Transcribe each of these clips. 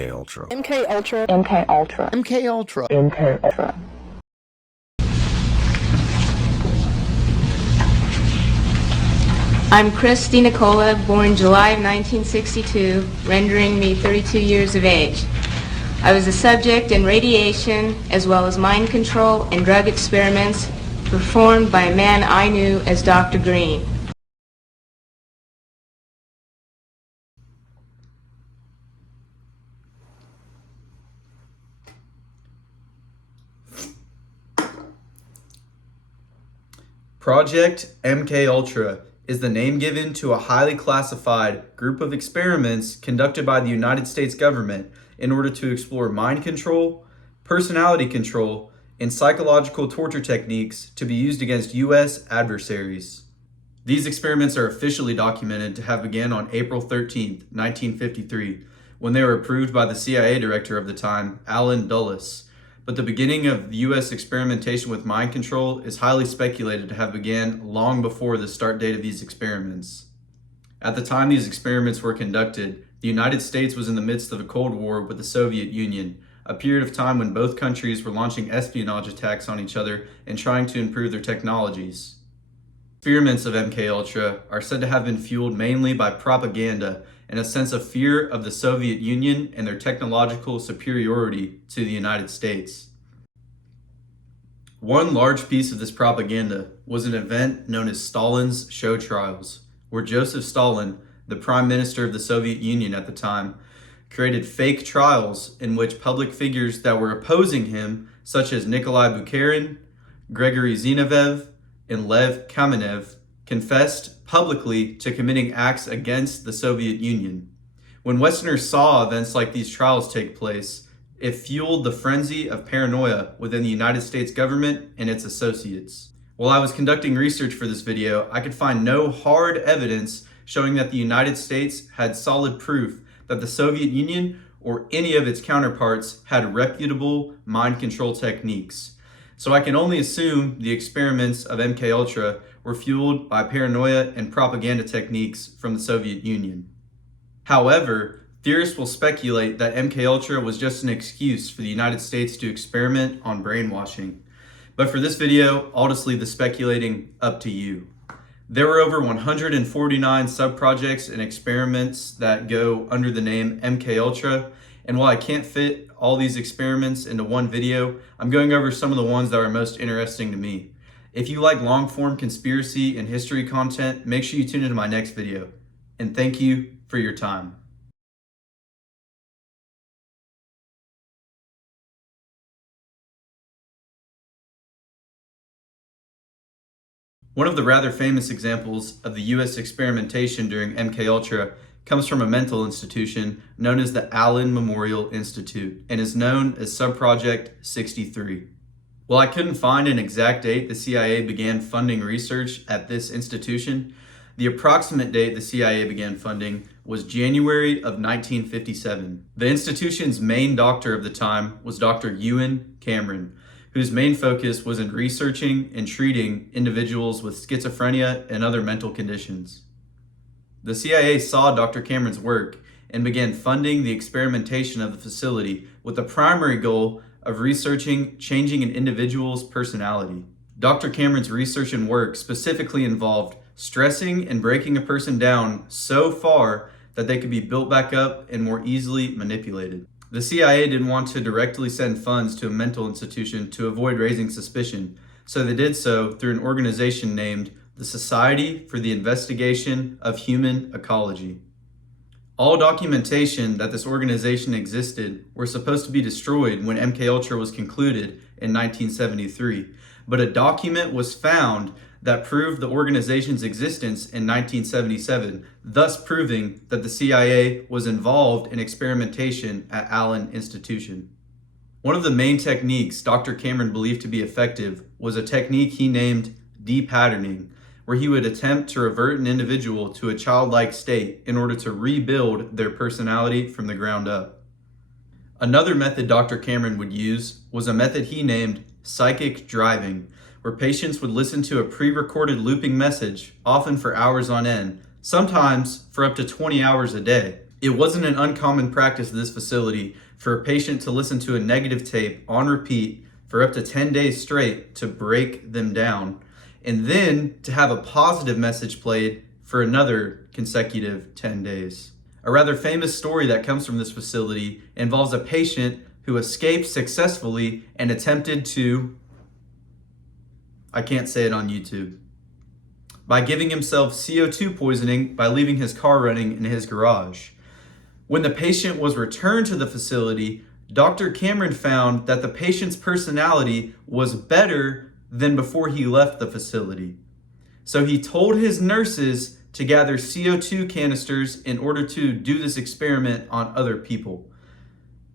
MK Ultra. MK Ultra. MK Ultra. MK Ultra. MK Ultra. I'm Christy Nicola, born July of 1962, rendering me 32 years of age. I was a subject in radiation as well as mind control and drug experiments performed by a man I knew as Dr. Green. Project MK Ultra is the name given to a highly classified group of experiments conducted by the United States government in order to explore mind control, personality control, and psychological torture techniques to be used against U.S. adversaries. These experiments are officially documented to have begun on April 13, 1953, when they were approved by the CIA director of the time, Allen Dulles. But the beginning of U.S. experimentation with mind control is highly speculated to have began long before the start date of these experiments. At the time these experiments were conducted, the United States was in the midst of a Cold War with the Soviet Union, a period of time when both countries were launching espionage attacks on each other and trying to improve their technologies. Experiments of MK Ultra are said to have been fueled mainly by propaganda and a sense of fear of the Soviet Union and their technological superiority to the United States. One large piece of this propaganda was an event known as Stalin's show trials, where Joseph Stalin, the Prime Minister of the Soviet Union at the time, created fake trials in which public figures that were opposing him, such as Nikolai Bukharin, Gregory Zinoviev, and Lev Kamenev, confessed publicly to committing acts against the Soviet Union. When Westerners saw events like these trials take place, it fueled the frenzy of paranoia within the United States government and its associates. While I was conducting research for this video, I could find no hard evidence showing that the United States had solid proof that the Soviet Union or any of its counterparts had reputable mind control techniques. So I can only assume the experiments of MK Ultra were fueled by paranoia and propaganda techniques from the Soviet Union. However, theorists will speculate that MK Ultra was just an excuse for the United States to experiment on brainwashing. But for this video, I'll just leave the speculating up to you. There were over 149 sub-projects and experiments that go under the name MK Ultra. And while I can't fit all these experiments into one video, I'm going over some of the ones that are most interesting to me. If you like long-form conspiracy and history content, make sure you tune into my next video. And thank you for your time. One of the rather famous examples of the U.S. experimentation during MK Ultra comes from a mental institution known as the Allen Memorial Institute and is known as Subproject 63. While I couldn't find an exact date the CIA began funding research at this institution, the approximate date the CIA began funding was January of 1957. The institution's main doctor of the time was Dr. Ewan Cameron, whose main focus was in researching and treating individuals with schizophrenia and other mental conditions. The CIA saw Dr. Cameron's work and began funding the experimentation of the facility with the primary goal of researching changing an individual's personality. Dr. Cameron's research and work specifically involved stressing and breaking a person down so far that they could be built back up and more easily manipulated. The CIA didn't want to directly send funds to a mental institution to avoid raising suspicion, so they did so through an organization named the Society for the Investigation of Human Ecology. All documentation that this organization existed were supposed to be destroyed when MK Ultra was concluded in 1973, but a document was found that proved the organization's existence in 1977, thus proving that the CIA was involved in experimentation at Allen Institution. One of the main techniques Dr. Cameron believed to be effective was a technique he named depatterning, where he would attempt to revert an individual to a childlike state in order to rebuild their personality from the ground up. Another method Dr. Cameron would use was a method he named psychic driving, where patients would listen to a pre-recorded looping message, often for hours on end, sometimes for up to 20 hours a day. It wasn't an uncommon practice at this facility for a patient to listen to a negative tape on repeat for up to 10 days straight to break them down, and then to have a positive message played for another consecutive 10 days. A rather famous story that comes from this facility involves a patient who escaped successfully and attempted to, I can't say it on YouTube, by giving himself CO2 poisoning by leaving his car running in his garage. When the patient was returned to the facility, Dr. Cameron found that the patient's personality was better than before he left the facility. So he told his nurses to gather CO2 canisters in order to do this experiment on other people.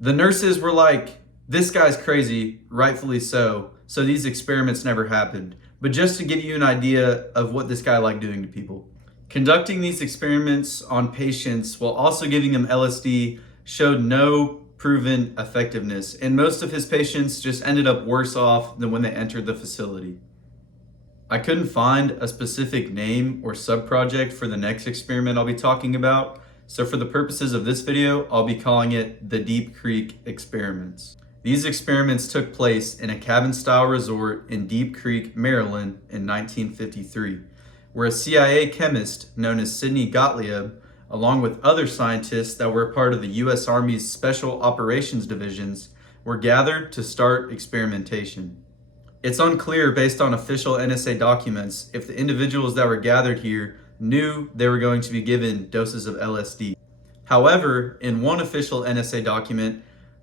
The nurses were like, this guy's crazy, rightfully so these experiments never happened. But just to give you an idea of what this guy liked doing to people. Conducting these experiments on patients while also giving them LSD showed no proven effectiveness, and most of his patients just ended up worse off than when they entered the facility. I couldn't find a specific name or subproject for the next experiment I'll be talking about, so for the purposes of this video, I'll be calling it the Deep Creek Experiments. These experiments took place in a cabin-style resort in Deep Creek, Maryland in 1953, where a CIA chemist known as Sidney Gottlieb, along with other scientists that were a part of the U.S. Army's Special Operations Divisions, were gathered to start experimentation. It's unclear based on official NSA documents if the individuals that were gathered here knew they were going to be given doses of LSD. However, in one official NSA document,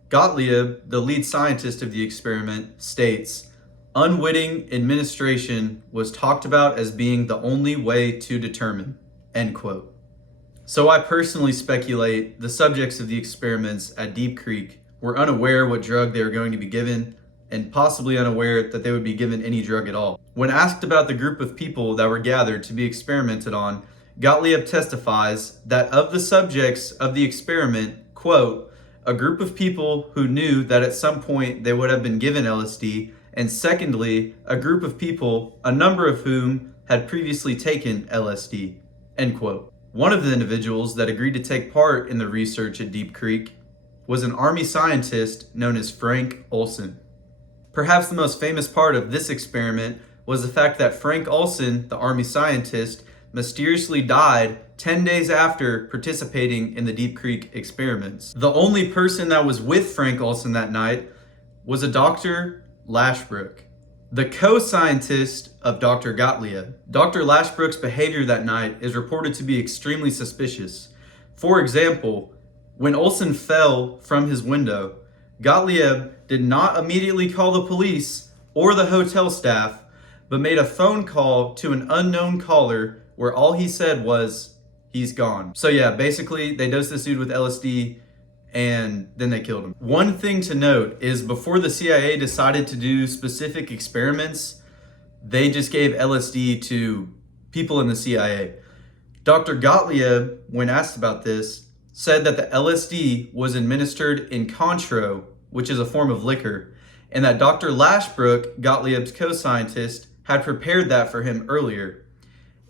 Gottlieb, the lead scientist of the experiment, states, "Unwitting administration was talked about as being the only way to determine," end quote. So I personally speculate the subjects of the experiments at Deep Creek were unaware what drug they were going to be given, and possibly unaware that they would be given any drug at all. When asked about the group of people that were gathered to be experimented on, Gottlieb testifies that of the subjects of the experiment, quote, a group of people who knew that at some point they would have been given LSD, and secondly, a group of people, a number of whom had previously taken LSD, end quote. One of the individuals that agreed to take part in the research at Deep Creek was an Army scientist known as Frank Olson. Perhaps the most famous part of this experiment was the fact that Frank Olson, the Army scientist, mysteriously died 10 days after participating in the Deep Creek experiments. The only person that was with Frank Olson that night was a Dr. Lashbrook, the co-scientist of Dr. Gottlieb. Dr. Lashbrook's behavior that night is reported to be extremely suspicious. For example, when Olson fell from his window, Gottlieb did not immediately call the police or the hotel staff, but made a phone call to an unknown caller where all he said was, he's gone. So yeah, basically they dosed this dude with LSD and then they killed him. One thing to note is before the CIA decided to do specific experiments, they just gave LSD to people in the CIA. Dr. Gottlieb, when asked about this, said that the LSD was administered in Cointreau, which is a form of liquor, and that Dr. Lashbrook, Gottlieb's co-scientist, had prepared that for him earlier,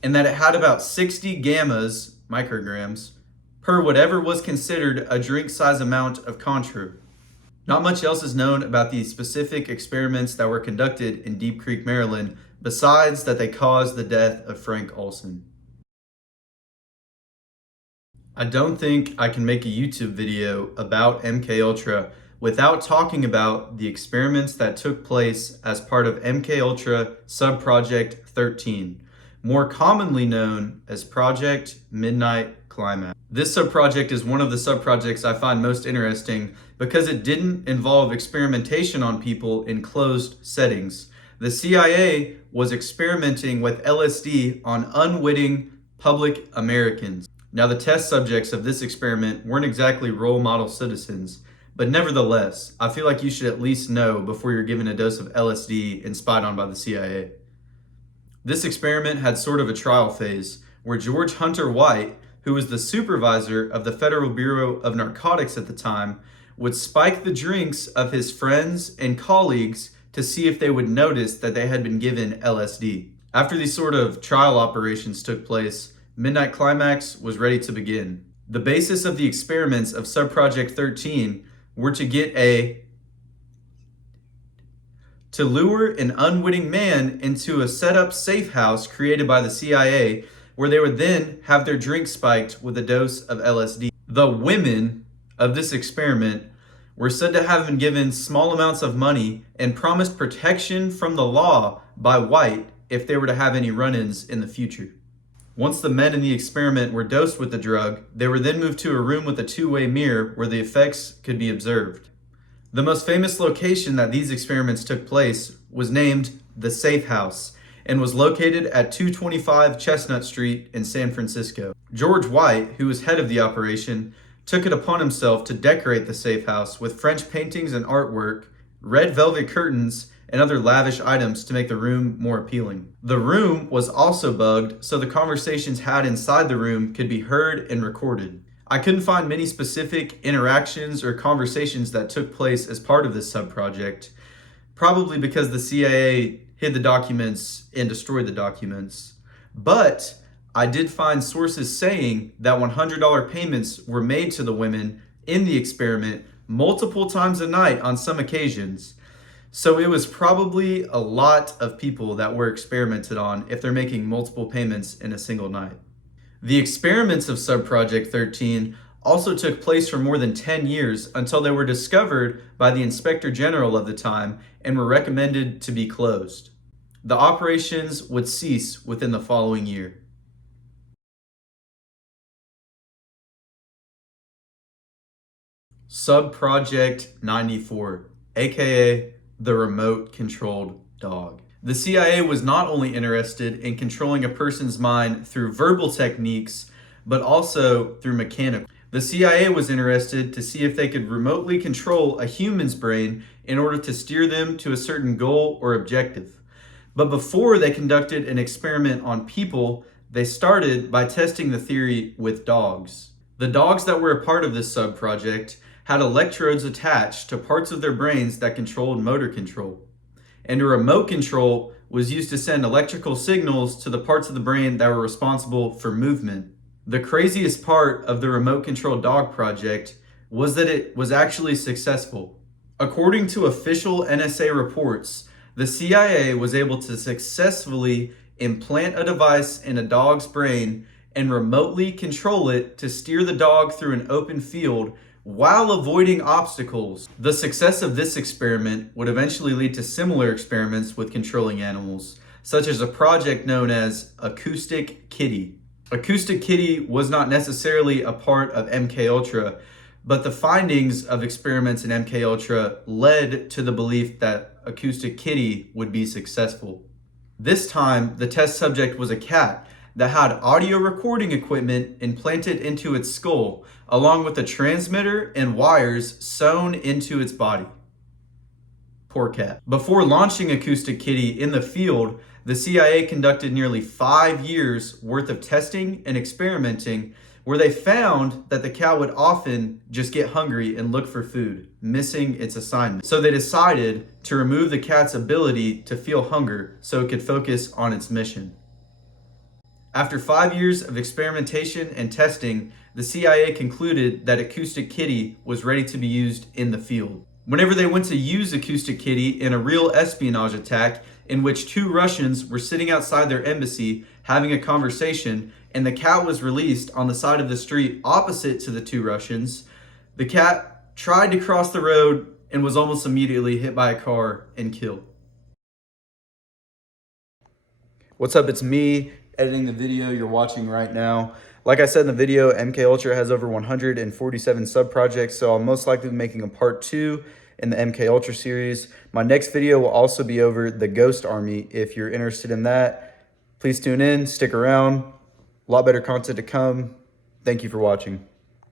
and that it had about 60 gammas, micrograms, per whatever was considered a drink size amount of Cointreau. Not much else is known about the specific experiments that were conducted in Deep Creek, Maryland, besides that they caused the death of Frank Olson. I don't think I can make a YouTube video about MKUltra without talking about the experiments that took place as part of MKUltra Subproject 13, more commonly known as Project Midnight Climax. This subproject is one of the subprojects I find most interesting because it didn't involve experimentation on people in closed settings. The CIA was experimenting with LSD on unwitting public Americans. Now, the test subjects of this experiment weren't exactly role model citizens, but nevertheless, I feel like you should at least know before you're given a dose of LSD and spied on by the CIA. This experiment had sort of a trial phase where George Hunter White, who was the supervisor of the Federal Bureau of Narcotics at the time, would spike the drinks of his friends and colleagues to see if they would notice that they had been given LSD. After these sort of trial operations took place, Midnight Climax was ready to begin. The basis of the experiments of Subproject 13 were to lure an unwitting man into a set-up safe house created by the CIA, where they would then have their drink spiked with a dose of LSD. The women of this experiment were said to have been given small amounts of money and promised protection from the law by White if they were to have any run-ins in the future. Once the men in the experiment were dosed with the drug, they were then moved to a room with a two-way mirror where the effects could be observed. The most famous location that these experiments took place was named the Safe House and was located at 225 Chestnut Street in San Francisco. George White, who was head of the operation, took it upon himself to decorate the safe house with French paintings and artwork, red velvet curtains, and other lavish items to make the room more appealing. The room was also bugged, so the conversations had inside the room could be heard and recorded. I couldn't find many specific interactions or conversations that took place as part of this sub-project, probably because the CIA hid the documents and destroyed the documents. But I did find sources saying that $100 payments were made to the women in the experiment multiple times a night on some occasions. So it was probably a lot of people that were experimented on if they're making multiple payments in a single night. The experiments of Subproject 13 also took place for more than 10 years until they were discovered by the Inspector General of the time and were recommended to be closed. The operations would cease within the following year. Subproject 94, aka the remote-controlled dog. The CIA was not only interested in controlling a person's mind through verbal techniques, but also through mechanical. The CIA was interested to see if they could remotely control a human's brain in order to steer them to a certain goal or objective. But before they conducted an experiment on people, they started by testing the theory with dogs. The dogs that were a part of this sub-project had electrodes attached to parts of their brains that controlled motor control. And a remote control was used to send electrical signals to the parts of the brain that were responsible for movement. The craziest part of the remote control dog project was that it was actually successful. According to official NSA reports, the CIA was able to successfully implant a device in a dog's brain and remotely control it to steer the dog through an open field while avoiding obstacles. The success of this experiment would eventually lead to similar experiments with controlling animals, such as a project known as Acoustic Kitty. Acoustic Kitty was not necessarily a part of MKUltra, but the findings of experiments in MKUltra led to the belief that Acoustic Kitty would be successful. This time, the test subject was a cat that had audio recording equipment implanted into its skull, along with a transmitter and wires sewn into its body. Poor cat. Before launching Acoustic Kitty in the field, the CIA conducted nearly 5 years worth of testing and experimenting, where they found that the cat would often just get hungry and look for food, missing its assignment. So they decided to remove the cat's ability to feel hunger so it could focus on its mission. After 5 years of experimentation and testing, the CIA concluded that Acoustic Kitty was ready to be used in the field. Whenever they went to use Acoustic Kitty in a real espionage attack in which 2 Russians were sitting outside their embassy having a conversation and the cat was released on the side of the street opposite to the 2 Russians, the cat tried to cross the road and was almost immediately hit by a car and killed. What's up? It's me editing the video you're watching right now. Like I said in the video, MKUltra has over 147 sub-projects, so I'll most likely be making a part 2 in the MKUltra series. My next video will also be over the Ghost Army. If you're interested in that, please tune in, stick around. A lot better content to come. Thank you for watching.